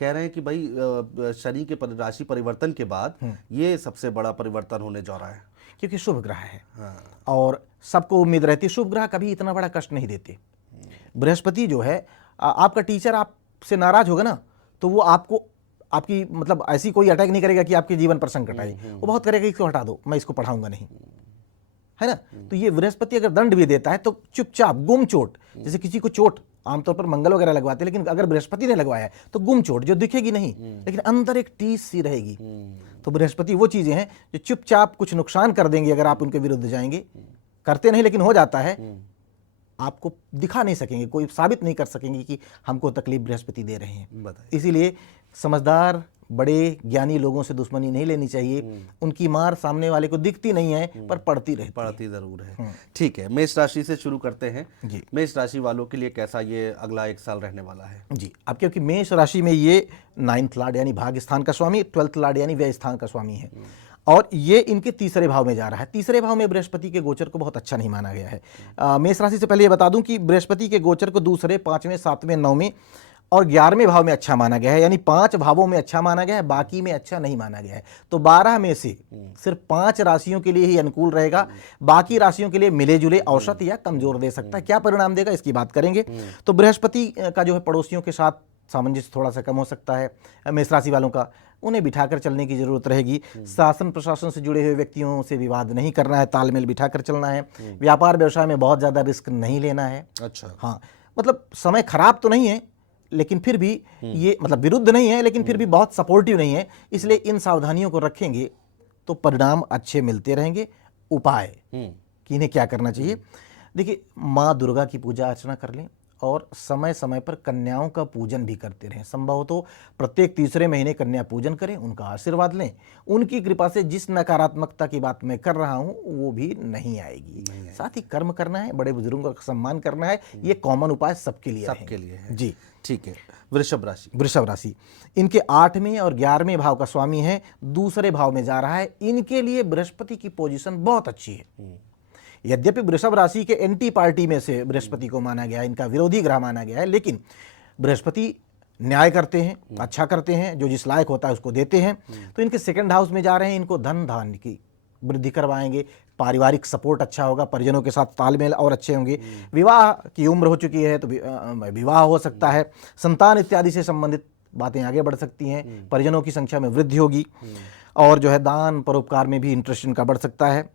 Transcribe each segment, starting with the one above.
कह रहे हैं कि भाई शनि के राशि परिवर्तन के बाद ये सबसे बड़ा परिवर्तन होने जा रहा है, क्योंकि शुभ ग्रह है। हाँ। और सबको उम्मीद रहती है, शुभ ग्रह कभी इतना बड़ा कष्ट नहीं देते। बृहस्पति जो है, आपका टीचर आपसे नाराज होगा ना, तो वो आपको आपकी मतलब ऐसी कोई अटैक नहीं करेगा कि आपके जीवन पर संकट आए, वो बहुत करेगा कि इसको हटा दो, मैं इसको पढ़ाऊंगा नहीं, है ना। तो ये बृहस्पति अगर दंड भी देता है तो चुपचाप गुम चोट, जैसे किसी को चोट आमतौर पर मंगल वगैरह लगवाते हैं, लेकिन अगर बृहस्पति ने लगवाया है तो गुम चोट जो दिखेगी नहीं, लेकिन अंदर एक टीस सी रहेगी। तो बृहस्पति वो चीजें हैं जो चुपचाप कुछ नुकसान कर देंगे अगर आप उनके विरुद्ध जाएंगे। करते नहीं लेकिन हो जाता है, आपको दिखा नहीं सकेंगे, कोई साबित नहीं कर सकेंगे कि हमको तकलीफ बृहस्पति दे रहे हैं। इसीलिए समझदार बड़े ज्ञानी लोगों से दुश्मनी नहीं लेनी चाहिए। उनकी मार सामने वाले को दिखती नहीं है पर पड़ती जरूर है। ठीक है, मेष राशि से शुरू करते हैं जी। मेष राशि वालों के लिए कैसा ये अगला एक साल रहने वाला है जी। अब क्योंकि मेष राशि में ये 9th लॉर्ड यानी भाग्य स्थान का स्वामी, 12th लॉर्ड यानी व्यय स्थान का स्वामी है, और ये इनके तीसरे भाव में जा रहा है। तीसरे भाव में बृहस्पति के गोचर को बहुत अच्छा नहीं माना गया है। मेष राशि से पहले ये बता दूं कि बृहस्पति के गोचर को दूसरे, 5वें, 7वें, 9वें और 11वें भाव में अच्छा माना गया है, यानी 5 भावों में अच्छा माना गया है, बाकी में अच्छा नहीं माना गया है। तो 12 में से सिर्फ 5 राशियों के लिए ही अनुकूल रहेगा, बाकी राशियों के लिए मिले जुले औसत या कमजोर दे सकता है। क्या परिणाम देगा इसकी बात करेंगे। तो बृहस्पति का जो है पड़ोसियों के साथ सामंजस्य थोड़ा सा कम हो सकता है। मेष राशि वालों का उन्हें बिठाकर चलने की जरूरत रहेगी। शासन प्रशासन से जुड़े हुए व्यक्तियों से विवाद नहीं करना है, तालमेल बिठाकर चलना है। व्यापार व्यवसाय में बहुत ज्यादा रिस्क नहीं लेना है। अच्छा, हाँ, मतलब समय खराब तो नहीं है लेकिन फिर भी ये मतलब विरुद्ध नहीं है लेकिन फिर भी बहुत सपोर्टिव नहीं है, इसलिए इन सावधानियों को रखेंगे तो परिणाम अच्छे मिलते रहेंगे। उपाय कि इन्हें क्या करना चाहिए, देखिए माँ दुर्गा की पूजा अर्चना कर लें और समय समय पर कन्याओं का पूजन भी करते रहें। संभव हो तो प्रत्येक तीसरे महीने कन्या पूजन करें, उनका आशीर्वाद लें। उनकी कृपा से जिस नकारात्मकता की बात मैं कर रहा हूं वो भी नहीं आएगी। साथ ही कर्म करना है, बड़े बुजुर्गों का सम्मान करना है, ये कॉमन उपाय सबके लिए है जी। ठीक है, वृषभ राशि। वृषभ राशि इनके 8वें और 11वें भाव का स्वामी है, दूसरे भाव में जा रहा है। इनके लिए बृहस्पति की पोजीशन बहुत अच्छी है। यद्यपि वृषभ राशि के एंटी पार्टी में से बृहस्पति को माना गया है, इनका विरोधी ग्रह माना गया है, लेकिन बृहस्पति न्याय करते हैं, अच्छा करते हैं, जो जिस लायक होता है उसको देते हैं। तो इनके 2nd हाउस में जा रहे हैं, इनको धन धान्य की वृद्धि करवाएंगे, पारिवारिक सपोर्ट अच्छा होगा, परिजनों के साथ तालमेल और अच्छे होंगे। विवाह की उम्र हो चुकी है तो विवाह हो सकता है। संतान इत्यादि से संबंधित बातें आगे बढ़ सकती हैं। परिजनों की संख्या में वृद्धि होगी और जो है दान परोपकार में भी इंटरेस्ट इनका बढ़ सकता है।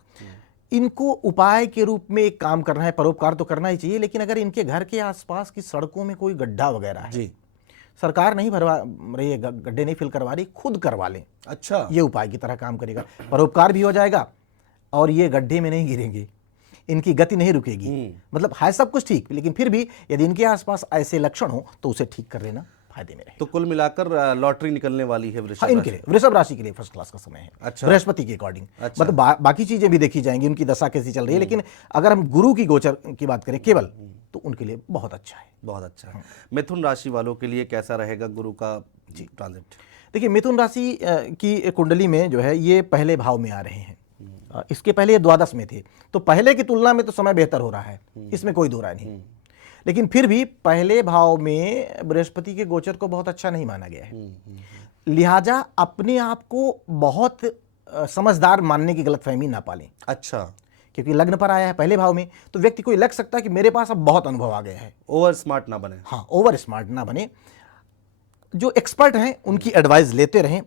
इनको उपाय के रूप में एक काम करना है, परोपकार तो करना ही चाहिए, लेकिन अगर इनके घर के आसपास की सड़कों में कोई गड्ढा वगैरह है जी, सरकार नहीं भरवा रही है, गड्ढे नहीं फिल करवा रही, खुद करवा लें। अच्छा, ये उपाय की तरह काम करेगा, परोपकार भी हो जाएगा और ये गड्ढे में नहीं गिरेंगे, इनकी गति नहीं रुकेगी। मतलब है सब कुछ ठीक, लेकिन फिर भी यदि इनके आसपास ऐसे लक्षण हो तो उसे ठीक कर लेना फायदे में रहे। तो कुल मिलाकर लॉटरी निकलने वाली है वृषभ इनके लिए, वृषभ राशि के लिए फर्स्ट क्लास का समय है। अच्छा, बृहस्पति के अकॉर्डिंग। अच्छा, मतलब बाकी चीजें भी देखी जाएंगी, उनकी दशा कैसी चल रही है, लेकिन अगर हम गुरु की गोचर की बात करें केवल तो उनके लिए बहुत अच्छा है। बहुत अच्छा है। मिथुन राशि वालों के लिए कैसा रहेगा गुरु का जी ट्रांजिट? देखिए मिथुन राशि की कुंडली में जो है ये पहले भाव में आ रहे हैं। इसके पहले ये द्वादश में थे, तो पहले की तुलना में तो समय बेहतर हो रहा है, इसमें कोई दो राय नहीं। लेकिन फिर भी पहले भाव में बृहस्पति के गोचर को बहुत अच्छा नहीं माना गया है, लिहाजा अपने आप को बहुत समझदार मानने की गलतफहमी ना पालें। अच्छा, क्योंकि लग्न पर आया है पहले भाव में, तो व्यक्ति को लग सकता है कि मेरे पास अब बहुत अनुभव आ गया है। ओवर स्मार्ट ना बने। हाँ, ओवर स्मार्ट ना बने, जो एक्सपर्ट हैं उनकी एडवाइस लेते रहें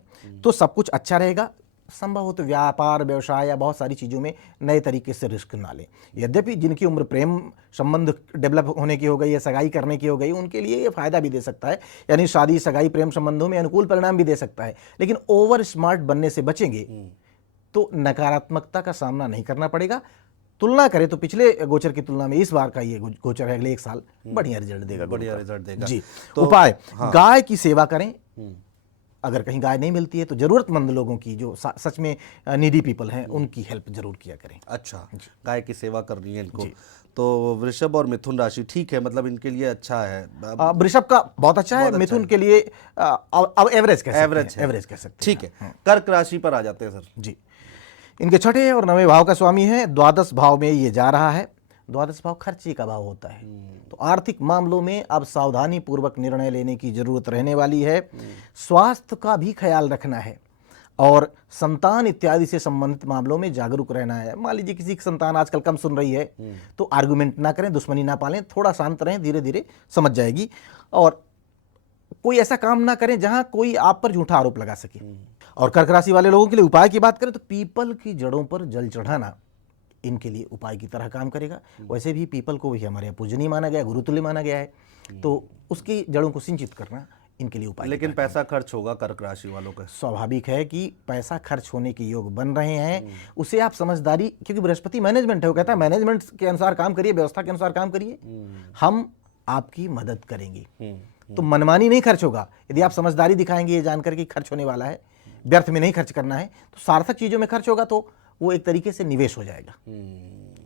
तो सब कुछ अच्छा रहेगा। संभव हो तो व्यापार व्यवसाय या बहुत सारी चीज़ों में नए तरीके से रिस्क ना लें। यद्यपि जिनकी उम्र प्रेम संबंध डेवलप होने की हो गई या सगाई करने की हो गई, उनके लिए ये फायदा भी दे सकता है, यानी शादी सगाई प्रेम संबंधों में अनुकूल परिणाम भी दे सकता है। लेकिन ओवर स्मार्ट बनने से बचेंगे तो नकारात्मकता का सामना नहीं करना पड़ेगा। तुलना करें तो पिछले गोचर की तुलना में इस बार का ये गोचर है, अगले 1 साल बढ़िया रिजल्ट देगा। बढ़िया रिजल्ट देगा जी। तो उपाय, गाय की सेवा करें। अगर कहीं गाय नहीं मिलती है तो जरूरतमंद लोगों की, जो सच में नीडी पीपल हैं, उनकी हेल्प जरूर किया करें। अच्छा, गाय की सेवा करनी है इनको। तो वृषभ और मिथुन राशि ठीक है, मतलब इनके लिए अच्छा है। वृषभ का बहुत अच्छा है, मिथुन के लिए अब एवरेज कह सकते हैं। ठीक है, कर्क राशि पर आ जाते हैं सर। जी, इनके 6ठे और 9वें भाव का स्वामी है, द्वादश भाव में ये जा रहा है। द्वादश भाव खर्चे का भाव होता है। तो आर्थिक मामलों में अब सावधानी पूर्वक निर्णय लेने की जरूरत रहने वाली है। स्वास्थ्य का भी ख्याल रखना है और संतान इत्यादि से संबंधित मामलों में जागरूक रहना है। मान लीजिए किसी की संतान आजकल कम सुन रही है तो आर्गुमेंट ना करें, दुश्मनी ना पालें, थोड़ा शांत रहें, धीरे धीरे समझ जाएगी। और कोई ऐसा काम ना करें जहां कोई आप पर झूठा आरोप लगा सके। और कर्क राशि वाले लोगों के लिए उपाय की बात करें तो पीपल की जड़ों पर जल चढ़ाना इनके लिए उपाय की तरह काम करेगा। वैसे भी पीपल को भी हमारे यहाँ पूजनीय माना गया है, गुरुतुल्य माना गया है, तो उसकी जड़ों को सिंचित करना इनके लिए उपाय। लेकिन पैसा खर्च होगा कर्क राशि वालों का। स्वाभाविक है कि पैसा खर्च होने के योग बन रहे हैं, उसे आप समझदारी, क्योंकि बृहस्पति मैनेजमेंट है, वो कहता है मैनेजमेंट के अनुसार काम करिए, व्यवस्था के अनुसार काम करिए, हम आपकी मदद करेंगे। तो मनमानी नहीं खर्च होगा। यदि आप समझदारी दिखाएंगे ये जानकर कि खर्च होने वाला है, व्यर्थ में नहीं खर्च करना है, तो सार्थक चीजों में खर्च होगा तो वो एक तरीके से निवेश हो जाएगा।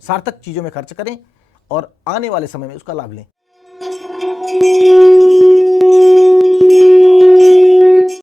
सार्थक चीजों में खर्च करें और आने वाले समय में उसका लाभ लें।